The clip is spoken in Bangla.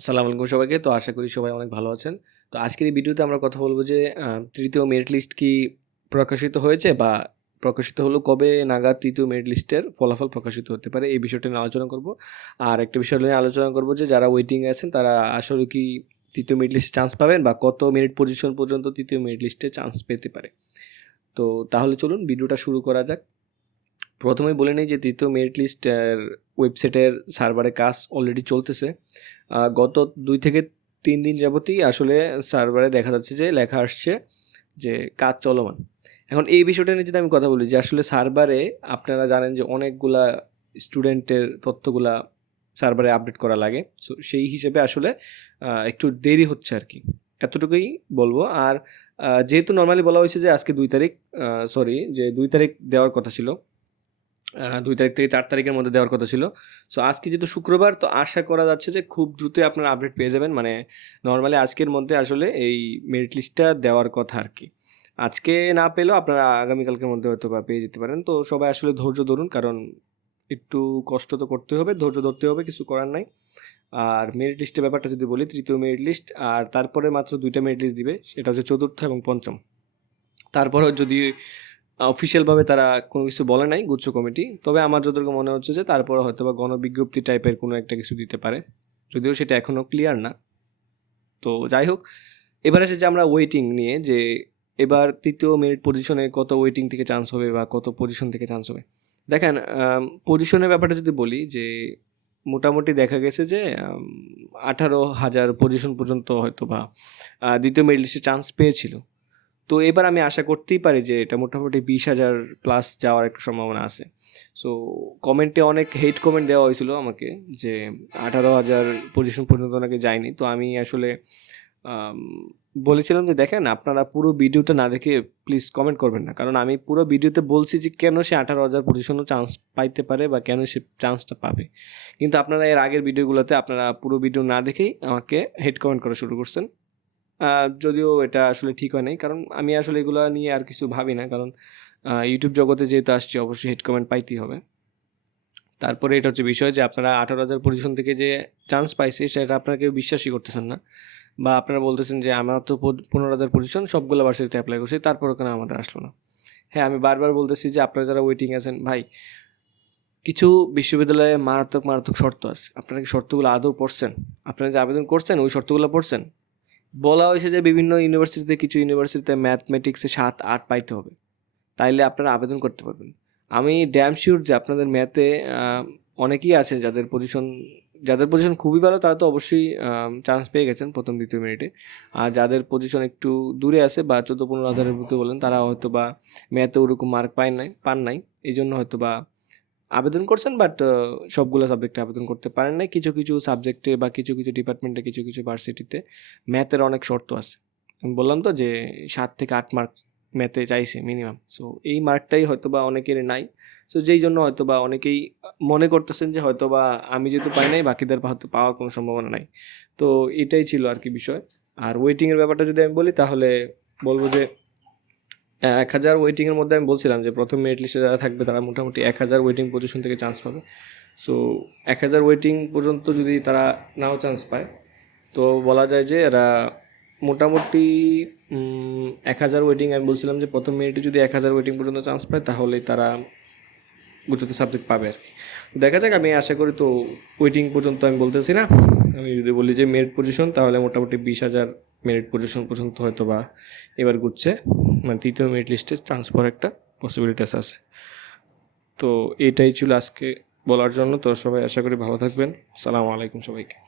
আসসালামু আলাইকুম সবাইকে। তো আশা করি সবাই অনেক ভালো আছেন। তো আজকের এই ভিডিওতে আমরা কথা বলব যে তৃতীয় মেরিট লিস্ট কি প্রকাশিত হয়েছে বা প্রকাশিত হলো কবে নাগাদ তৃতীয় মেরিট লিস্টের ফলাফল প্রকাশিত হতে পারে, এই বিষয়টা নিয়ে আলোচনা করব। আর একটা বিষয় নিয়ে আলোচনা করব যে, যারা ওয়েটিং এ আছেন, তারা আসলে কি তৃতীয় মেরিট লিস্টে চান্স পাবেন বা কত মেরিট পজিশন পর্যন্ত তৃতীয় মেরিট লিস্টে চান্স পেতে পারে। তো তাহলে চলুন, ভিডিওটা শুরু করা যাক। প্রথমেই বলে নেই যে তৃতীয় মেরিট লিস্টের ওয়েবসাইটের সার্ভারে কাজ অলরেডি চলতেছে। গত দুই থেকে তিন দিন যাবতই আসলে সার্ভারে দেখা যাচ্ছে যে লেখা আসছে যে কাজ চলমান। এখন এই বিষয়টা নিয়ে যদি আমি কথা বলি, যে আসলে সার্ভারে আপনারা জানেন যে অনেকগুলা স্টুডেন্টের তথ্যগুলা সার্ভারে আপডেট করা লাগে। সো সেই হিসেবে আসলে একটু দেরি হচ্ছে আর কি এতটুকুই বলব আর যেহেতু নর্মালি বলা হয়েছে যে আজকে দুই তারিখ সরি যে দুই তারিখ দেওয়ার কথা ছিল। ২ তারিখ থেকে চার তারিখের মধ্যে দেওয়ার কথা ছিল। সো আজকে যেহেতু শুক্রবার তো আশা করা যাচ্ছে যে খুব দ্রুতই আপনারা আপডেট পেয়ে যাবেন। মানে নর্মালি আজকের মধ্যে আসলে এই মেরিট লিস্টটা দেওয়ার কথা আর কি আজকে না পেলেও আপনারা আগামীকালকের মধ্যে হয়তো বা পেয়ে যেতে পারেন। তো সবাই আসলে ধৈর্য ধরুন কারণ একটু কষ্ট তো করতে হবে, ধৈর্য ধরতে হবে, কিছু করার নাই। আর মেরিট লিস্টের ব্যাপারটা যদি বলি তৃতীয় মেরিট লিস্ট আর তারপরে মাত্র ২ টা মেরিট লিস্ট দিবে। সেটা হচ্ছে চতুর্থ এবং পঞ্চম। তারপরেও যদি অফিসিয়ালভাবে তারা কোনো কিছু বলে নাই গুচ্ছ কমিটি। তবে আমার যতটুকু মনে হচ্ছে যে তারপরে হয়তোবা গণবিজ্ঞপ্তি টাইপের কোনো একটা কিছু দিতে পারে। যদিও সেটা এখনও ক্লিয়ার না। তো যাই হোক, এবার আসি যে আমরা ওয়েটিং নিয়ে যে এবার তৃতীয় মেরিট পজিশনে কত ওয়েটিং থেকে চান্স হবে বা কত পজিশন থেকে চান্স হবে। দেখেন পজিশনের ব্যাপারটা যদি বলি যে মোটামুটি দেখা গেছে যে আঠারো হাজার পজিশন পর্যন্ত হয়তো বা দ্বিতীয় মেরিট লিস্টে চান্স পেয়েছিল। তো এবার আমি আশা করতেই পারি যে এটা মোটামুটি ২০,০০০ প্লাস যাওয়ার একটা সম্ভাবনা আছে। সো কমেন্টে অনেক হেট কমেন্ট দেওয়া হয়েছিল আমাকে যে ১৮,০০০ পজিশন পর্যন্ত নাকি যায়নি। তো আমি আসলে বলেছিলাম যে দেখেন আপনারা পুরো ভিডিওটা না দেখে প্লিজ কমেন্ট করবেন না। কারণ আমি পুরো ভিডিওতে বলছি যে কেন সে ১৮,০০০ পজিশনও চান্স পাইতে পারে বা কেন সে চান্সটা পাবে। কিন্তু আপনারা এর আগের ভিডিওগুলোতে আপনারা পুরো ভিডিও না দেখেই আমাকে হেড কমেন্ট করা শুরু করছেন। যদিও এটা আসলে ঠিক হয় নাই। কারণ আমি আসলে এগুলো নিয়ে আর কিছু ভাবি না। কারণ ইউটিউব জগতে যেহেতু আসছি অবশ্যই হেট কমেন্ট পাইতেই হবে। তারপরে এটা হচ্ছে বিষয় যে আপনারা ১৮,০০০ পজিশন থেকে যে চান্স পাইছে সেটা আপনারা কেউ বিশ্বাসই করতেছেন না। বা আপনারা বলতেছেন যে আমার তো পনেরো হাজার পজিশন সবগুলো ভার্সিটিতে অ্যাপ্লাই করছি তারপরেও কেন আমাদের আসলো না। হ্যাঁ, আমি বারবার বলতেছি যে আপনারা যারা ওয়েটিং আছেন ভাই কিছু বিশ্ববিদ্যালয়ে মারাত্মক, মারাত্মক শর্ত আছে। আপনারা কি শর্তগুলো আদৌ পড়ছেন? আপনারা যে আবেদন করছেন ওই শর্তগুলো পড়ছেন? বলা হয়েছে যে বিভিন্ন ইউনিভার্সিটিতে কিছু ইউনিভার্সিটিতে ম্যাথমেটিক্সে ৭, ৮ পাইতে হবে। তাইলে আপনারা আবেদন করতে পারবেন। আমি ড্যাম সিউর যে আপনাদের ম্যাথে অনেকেই আছেন যাদের পজিশন যাদের পজিশন খুবই ভালো তারা তো অবশ্যই চান্স পেয়ে গেছেন প্রথম দ্বিতীয় মিনিটে আর যাদের পজিশন একটু দূরে আছে বা ১৪-১৫ হাজারের মধ্যে বলেন তারা হয়তো বা ম্যাথে ওরকম মার্ক পায় নাই পান নাই। এই জন্য হয়তো হয়তোবা আবেদন করছেন বাট সবগুলো সাবজেক্টে আবেদন করতে পারেন নাই। কিছু, কিছু সাবজেক্টে বা কিছু, কিছু ডিপার্টমেন্টে কিছু, কিছু ভার্সিটিতে ম্যাথের অনেক শর্ত আছে। আমি বললাম তো যে সাত থেকে আট মার্ক ম্যাথে চাইছে মিনিমাম। সো এই মার্কটাই হয়তো বা অনেকের নাই। সো যেই জন্য হয়তো বা অনেকেই মনে করতেছেন যে হয়তো বা আমি যেহেতু পাই নাই বাকিদের হয়তো পাওয়ার কোনো সম্ভাবনা নাই। তো এটাই ছিল আর কি বিষয়। আর ওয়েটিংয়ের ব্যাপারটা যদি আমি বলি তাহলে বলব যে অ্যা ১,০০০ ওয়েটিং এর মধ্যে আমি বলছিলাম যে প্রথম মেরিট লিস্টে যারা থাকবে তারা মোটামুটি ১,০০০ ওয়েটিং পজিশন থেকে চান্স পাবে। সো ১,০০০ ওয়েটিং পর্যন্ত যদি তারা নাও চান্স পায় তো বলা যায় যে এরা মোটামুটি এক হাজার ওয়েটিং আমি বলছিলাম যে প্রথম মেরিটে যদি ১,০০০ ওয়েটিং পর্যন্ত চান্স পায় তাহলে তারা উচ্চতর সাবজেক্ট পাবে আর কি দেখা যাক আমি আশা করি তো ওয়েটিং পর্যন্ত আমি বলতেছি না। আমি যদি বলি যে মেরিট পজিশন তাহলে মোটামুটি ২০,০০০ মেরিট পজিশন পর্যন্ত হয়তো বা এবার ঘুরছে। মানে তৃতীয় মেরিট লিস্টে চান্স পাওয়ার একটা পসিবিলিটিস আছে। তো এটাই ছিল আজকে বলার জন্য। তো সবাই আশা করি ভালো থাকবেন। সালামু আলাইকুম সবাইকে।